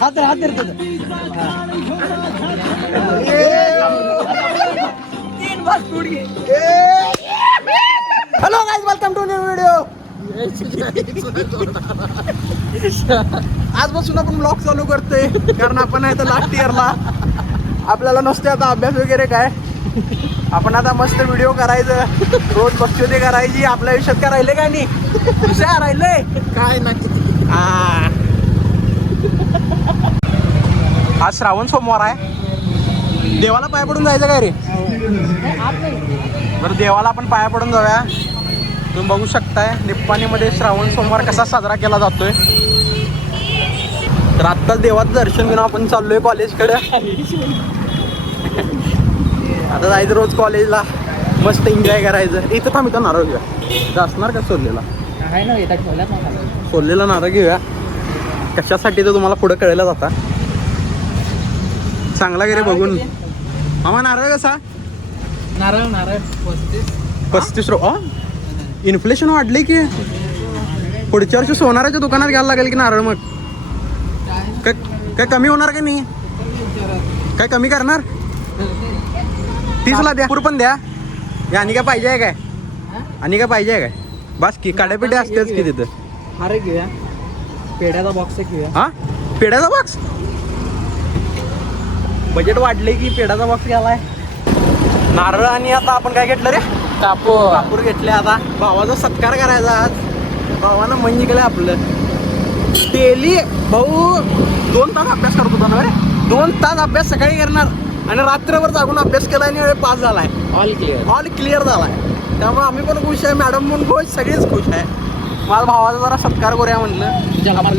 हात hello guys, welcome to new video. आजपासून आपण ब्लॉग चालू करतोय कारण आपण आहे तर लास्ट इयरला. आपल्याला नसते आता अभ्यास वगैरे काय. आपण आता मस्त व्हिडिओ करायचं, रोज बक्षुदे करायची. आपल्या आयुष्यात काय राहिले काय नाही, विषय राहिले काय नाही. आज श्रावण सोमवार आहे. देवाला पाया पडून जायचं काय रे? बरं, देवाला आपण पाया पडून जाऊया. तुम्ही बघू शकताय निप्पाणीमध्ये श्रावण सोमवार कसा साजरा केला जातोय. तर आत्ताच देवाचं दर्शन घेऊन आपण चाललोय कॉलेजकडे. आता जायचं रोज कॉलेजला, मस्त एन्जॉय करायचं. इथं थांब, इथं नारळ घेऊया. असणार का सोडलेला? सोडलेला नारळ घेऊया. कशासाठी तर तुम्हाला पुढे कळलं जाता. चांगला गेले बघून. मामा नारळ कसा? नारळ 35 इन्फ्लेशन वाढले की पुढच्या वर्षी सोनाराच्या दुकानात घ्यायला लागेल की नारळ. मग काय कमी होणार का नाही? काय कमी करणार? 30ला द्या. पण द्या. आणि काय पाहिजे आहे काय? आणि काय पाहिजे आहे काय? बस की काड्यापिटे असतेच की तिथं. अरे घेऊया पेड्याचा बॉक्स घेऊया. हा, पेड्याचा बॉक्स. बजेट वाढले की पेड्याचा बॉक्स घ्यायलाय. नारळ आणि आता आपण काय घेतलं रे? कापूर घेतले. आता भावाचा सत्कार करायचा. आज भावानं मन निघलंय आपलं. डेली भाऊ 2 तास अभ्यास करत होता ना रे. 2 तास अभ्यास सकाळी करणार आणि रात्रभर जागून अभ्यास केला आणि पास झालाय. ऑल क्लिअर झालाय. त्यामुळे आम्ही पण खुश आहे, मॅडम पण खुश, सगळेच खुश आहे. माझ्या भावाचा जरा सत्कार करूया म्हटलं. जन्मात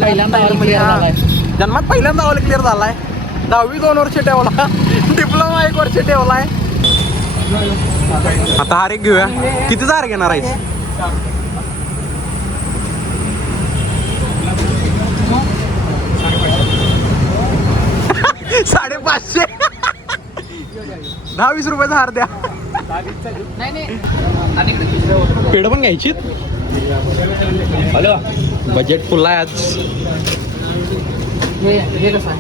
पहिल्यांदा ऑल क्लिअर झालाय. 10वी 2 वर्ष ठेवला, डिप्लोमा 1 वर्ष ठेवलाय. आता हार एक घेऊया. कितीचा हार घेणार आहेस? 550. 10-20 रुपयाचा हार द्या. पेढं पण घ्यायची. हॅलो, बजेट फुल आहे आज. हे कसं आहे?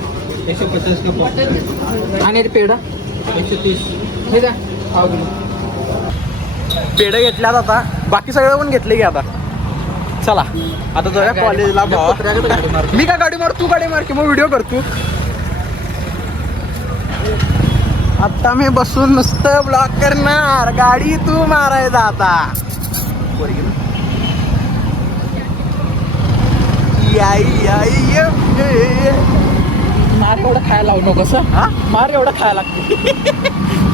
150 का आणि पेढा 130. हे द्या. पेढं घेतल्यात. आता बाकी सगळं पण घेतले की. आता चला आता जाऊया कॉलेजला. मी का गाडी मार, तू गाडी मार की मग व्हिडिओ करतो. आता मी बसून नुसतं ब्लॉक करणार, गाडी तू मारायचा. आता मार एवढं खायला लावू नको. कसं हा, मार एवढं खायला लागते.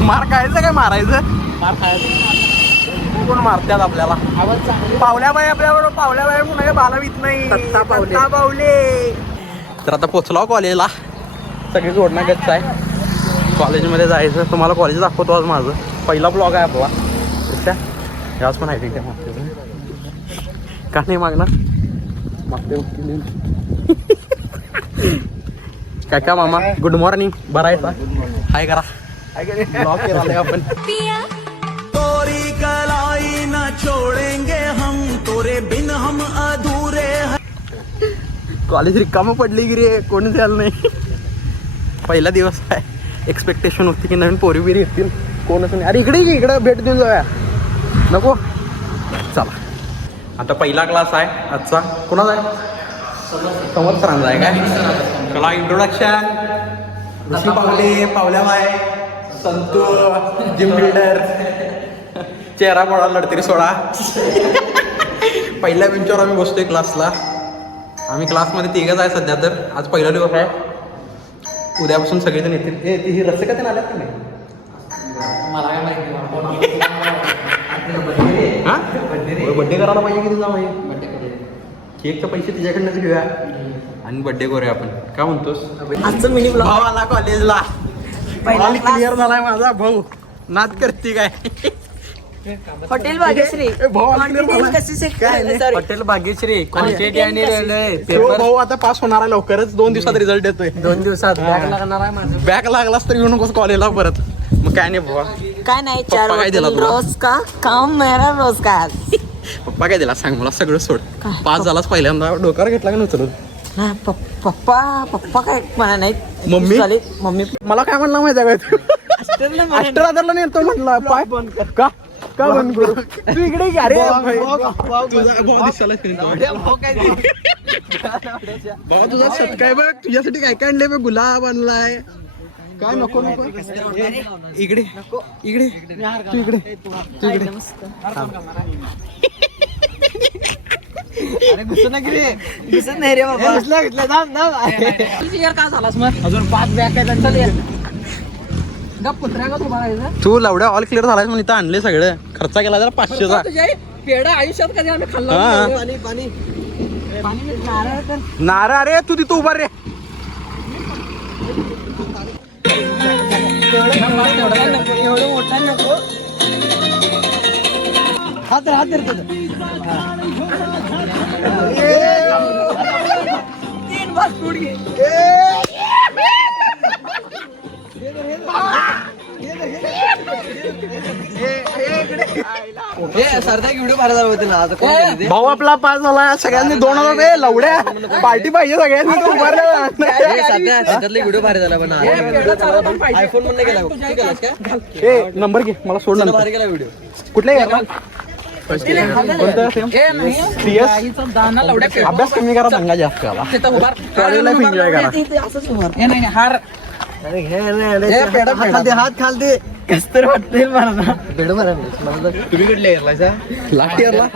मार खायचं काय मारायचं? मार खायला कोण मारतात आपल्याला? आवाज चांगली. पावल्याबाई आपल्याबरोबर. पावल्याबाई कुणा बालावीत नाही. दत्ता पावले. तर आता पोचलो कॉलेजला. सगळी जोडणं गच्च आहे. कॉलेजमध्ये जायचं. तुम्हाला कॉलेज दाखवतो आज. माझं पहिला ब्लॉग आहे आपला. याच पण आहे. ठीक आहे, मागते का नाही मागणार? मागते. काय का मामा, गुड मॉर्निंग. बरं आहे का? हाय करा. ब्लॉग केला आपण. तोरी कलाई न छोडेंगे हम, तोरे बिन हम अधूरे. कॉलेज रिकामं पडली की रे, कोणीच यायला नाही. पहिला दिवस आहे. एक्सपेक्टेशन होती की नवीन पोरी बिरी येतील. कोणच नाही. अरे इकडे इकडं भेट देऊन जाऊया. नको, चला. आता पहिला क्लास आहे आजचा. कोणाचा आहे? समोर सरांचा आहे काय? चला, इंट्रोडक्शन. ऋषी पावले, पावल्याबाई, संतू, जिम बिल्डर. चेहरा पडा लढतरी सोडा. पहिल्या बेंचवर आम्ही बसतोय क्लासला. आम्ही क्लासमध्ये 3घच आहे सध्या. तर आज पहिला दिवस आहे. उद्यापासून सगळेजण येतील. ही रस्ते का ते आल्यात का नाही? मला काय माहिती. हां, बड्डे करायला पाहिजे की तुझा माहिती. केकचे पैसे तिच्याकडनंच घेऊया आणि बड्डे करूया आपण. काय म्हणतोस? आजचं मिनी ब्लॉग. भाऊ आला कॉलेजला. क्लिअर झालाय माझा भाऊ. नाद करते काय? Hotel Bhagyashree. Hotel Bhagyashree quantity आणि भाऊ आता पास होणार आहे लवकरच. 2 दिवसात रिझल्ट येतोय. 2 दिवसात बॅग लागणार आहे माझं. बॅग लागलास तर येऊ नकोस कॉलेजला परत. मग काय नाही बाबा. काय नाही, पप्पा 4 काय दिला तुला? रोज का काम मेरा रोज का. पप्पा काय दिला सांग मला. सगळं सोड. पास झालाच पहिल्यांदा. डोक्यावर घेतला का नव्हतं? ना पप्पा काय म्हणा नाही मम्मी? झाले मम्मी मला काय म्हणला माहिती आहे का तू अष्टरादरला नेतो म्हटलं पाय का का बंद करू तू इकडे घ्या रे भावा तुझा सत्कार बघ तुझ्यासाठी काय काय आणलंय बघ गुलाब आणलाय काय नको नको इकडे इकडे तू इकडे तू इकडे अरे घुसू नका रे घुसत नाही रे बाबा का झालास मग अजून 5 बॅग काय चल गप कुत्र्या का तुम्हाला यायचं तू लवड्या ऑल क्लिअर झालाय म्हणून इथं आणले सगळं खर्च केला जरा 500चा तुझ्या पेढा आयुष्यात कधी आम्ही खाल्ला हा. नाही. पाणी पाणी नारळ तर नारा रे तू तिथं उभा रे एवढं मोठा नको हात धर तीन बार फूट गए सरदा व्हिडिओ भारी झाला होता ना आता कोण केलं ते? भाऊ आपला पास झाला सगळ्यांनी 2000 रुपये लवड्या पार्टी पाहिजे सगळ्यांनी तू उभा ए, सध्या त्याच्यातले व्हिडिओ भारी झाला पण आयफोन म्हणून केला तू केलास का ए नंबर घे मला सोड तुला नंतर भारी केला व्हिडिओ कुठल्या घ्यायला कोणतं सेम CS? दाना लवड्या पेढा. अभ्यास कमी करा दंगा जास्त करा तिथं उभार. कॉलेज लाईफ एन्जॉय करा हे नाही हार हात खाल दे कस तर वाटते मला पेढ मला तुम्ही कुठल्या इयरला लास्ट इयरला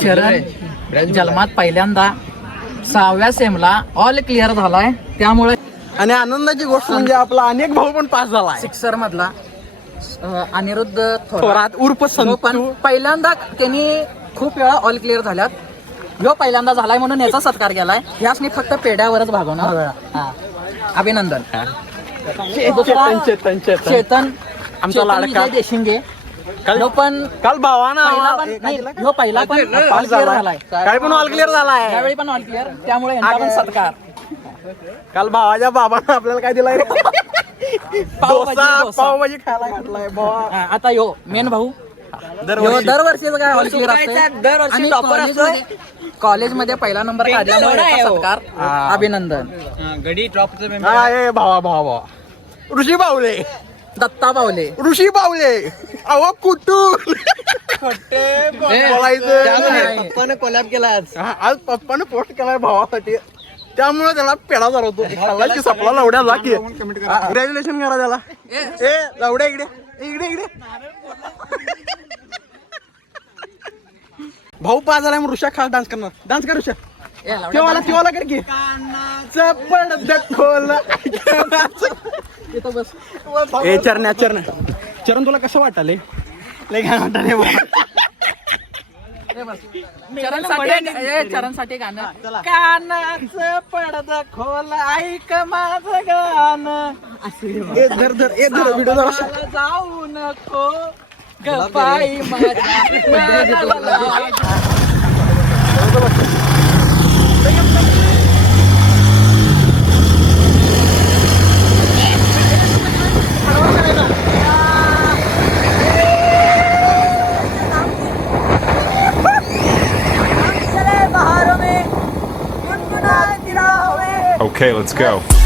चरण जन्मात पहिल्यांदा 6व्या सेमला ऑल क्लिअर झालाय त्यामुळे आणि आनंदाची गोष्ट म्हणजे आपला अनेक भाऊ पण पास झाला सिक्सर मधला अनिरुद्ध थोरात थोरात उर्फ तो पण संतू पहिल्यांदा त्यांनी खूप वेळा ऑल क्लिअर झाल्यात ह्यो पहिल्यांदा झालाय म्हणून याचा सत्कार केलाय ह्यासनी फक्त पेढ्यावरच भागवणार हा. अभिनंदन दुसरा चेतन आमचा लाडका. विजय देशिंगे काल ह्यो पण काल भावाना पहिला पण नाही, ह्यो पहिला पण ऑल पास क्लिअर झालाय झालाय काय पण ऑल क्लिअर झालाय त्यावेळी पण ऑल क्लिअर त्यामुळे यांचा पण सत्कार काल भावाच्या बाबानं आपल्याला काय दिलाय रे पावभाजी, डोसा. पावभाजी खायला घातलाय भावा हा, आता यो मेन भाऊ दरवर्षी. दरवर्षी काय ऑल क्लिअर असते कॉलेजमध्ये पहिला नंबर काढल्यामुळे याचा सत्कार अभिनंदन हा ए भावा ऋषी बावले दत्ता पावले ऋषी बावले अहो कुठून बोलायचं पप्पाने कोलॅब केला आज हा, आज पप्पाने पोस्ट केलाय भावासाठी त्यामुळे त्याला पेढा धरवतो खाल्लाची सपला लवड्या जा की ग्रॅज्युलेशन करा त्याला ए लवड्या इकडे इकडे इकडे भाऊ पाच झालाय मग ऋषा खा डान्स करणार डान्स कर ऋषा तेव्हाला कर की चपड खोल ए चरण तुला कसं वाटले लय काय वाटाले चरणसाठी गाणं कानाचं पडद खोल ऐक माझं गाणं ए धर व्हिडिओ जरा मला जाऊ नको गपाई माझ्या Okay, let's go.